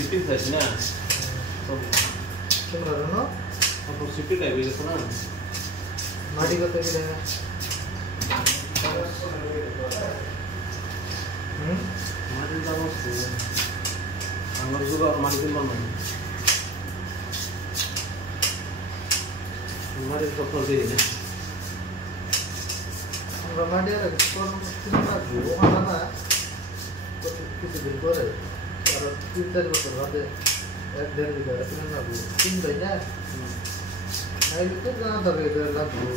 Shifting চাইছি না তোমরা জানো আপনার শিফটিং টাইপ হয়ে গেছে না মাটি কত কি মাটি দাম আছে আমার যুগ আর মাটি কিনবার নাই মাটি কত দিয়ে না আমরা মাটি আর কিনবা ওখানে না কিছুদিন পরে আর 3-4 বছর বাদে 1-1.5 বিঘা কিনে নেবো কিনবে না নাইলে তো জানা তবে লাগবে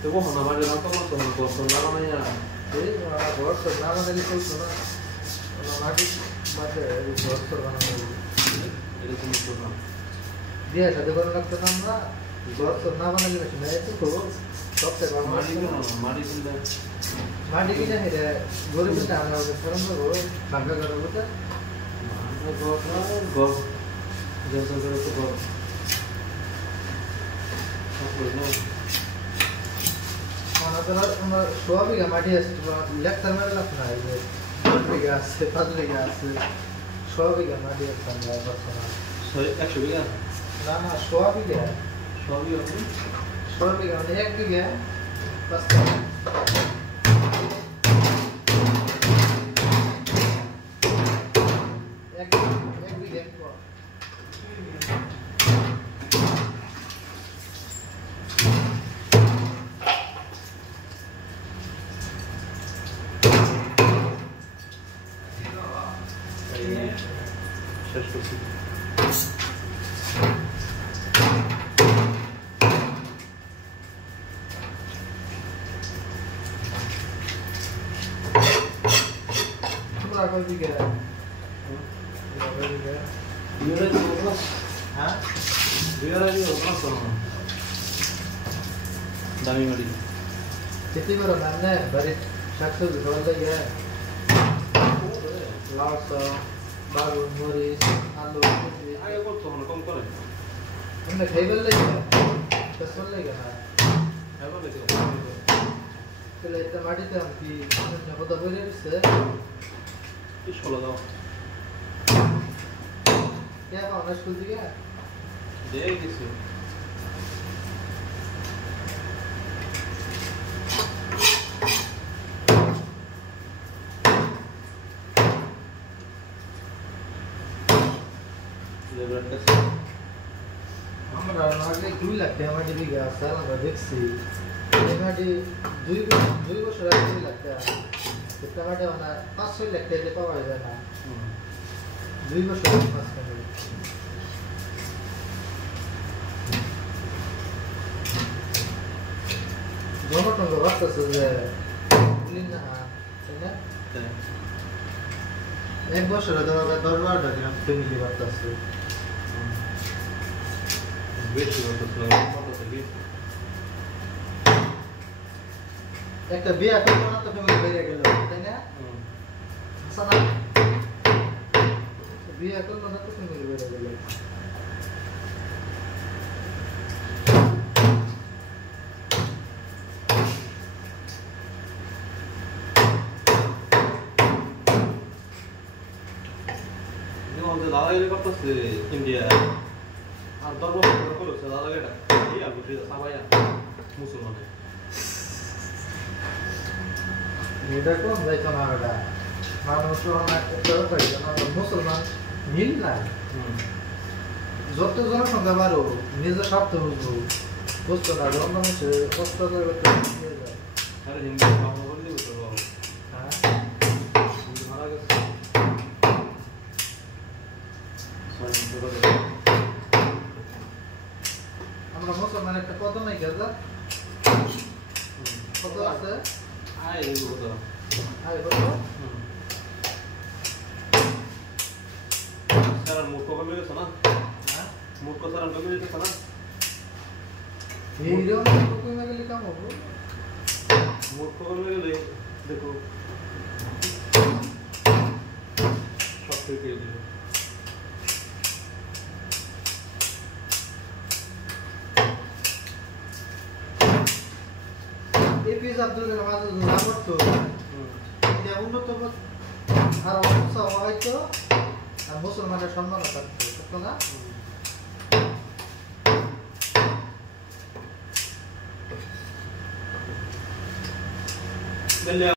তো ওখানে মাটি দাম তো কত না কত না মানে এই ঘর তো না বানালে চলতো না মাটি বাদে ঘর তো বানানো এরকম তো না বিয়ে সাথে করে লাগতো না আমরা ঘর তো না বানালে বেশি না একটু তো সবচেয়ে ভালো মাটি কিনে হেরে গরিব আমরা ফরম করবো ভাগ্য করবো তো আমরা 100 বিঘা মাটি আছে লেখতার মেরে লাভ নাই যে 5 বিঘা আছে 5 বিঘা আছে 100 বিঘা মাটি আছে আমরা বর্তমানে 100 বিঘা না না 100 বিঘা 100 বিঘা 100 বিঘা মানে 1 বিঘা 5 টাকা শেষ করছি তোমরা কই দিকে হ্যাঁ দামি মাটি खेती करो मैंने बड़े शख्स बोल दिया लाउस बागु मरीच आलू আগে করতো না কম করে हमने खाइबल ले गया बस बोल ले गया এবার দেখো पहले इतना माटी थे हम कि हमने खुद बोले से কি ছলা দাও क्या कौन स्कूल दिया দেই দিছি আমরা আগে 2 লাখ টাকা মাটি বিঘা স্যার আমরা দেখছি এই মাটি 2 বছর আগে 2 লাখ টাকা এটা মাটি মানে 5-6 লাখ টাকা পাওয়া যায় না 2 বছর পাস করে জনটঙ্গ বাড়তেছে যে বুঝলি না তাই না এক বছরে ধরো 10-12টা গ্রাম ফ্যামিলি বাড়তেছে বেশি হতো কত থেকে একটা বিয়ে করবো না তো ফ্যামিলি বেরিয়ে গেল তাই না হাসানা বিয়ে করলো না তো ফ্যামিলি বেরিয়ে গেল দাদা গেলে করতেছে ইন্ডিয়া আর 10 বছর করছে দাদা গেটা এই আর বুঝি সাবাইয়া মুসলমানে এটা কোন যাইতো না এটা মানুষ মুসলমান মিল নাই যত জনসংখ্যা বাড়ো নিজের স্বার্থ বুঝবো বুঝতো না অন্য মানুষের কষ্ট করতে আরে হিন্দু বাবা বলে দিব তো হ্যাঁ মারা গেছে আমরা মুসলমান একটা কত নাই গেছে কত আছে আয় এই কথা আয় কত স্যার মূর্খ কমে গেছে না হ্যাঁ মূর্খ স্যার কমে গেছে না এইরকম কমে গেলে কাম হবো মূর্খ কমে গেলে দেখো সব ঠিক হয়ে যাবে এপিএস আব্দুল কালাম আজাদ নামত তো এটা উন্নত আর অবস্থা হয়তো আর মুসলমানের সম্মান থাকতো, সত্য না? ধন্যবাদ।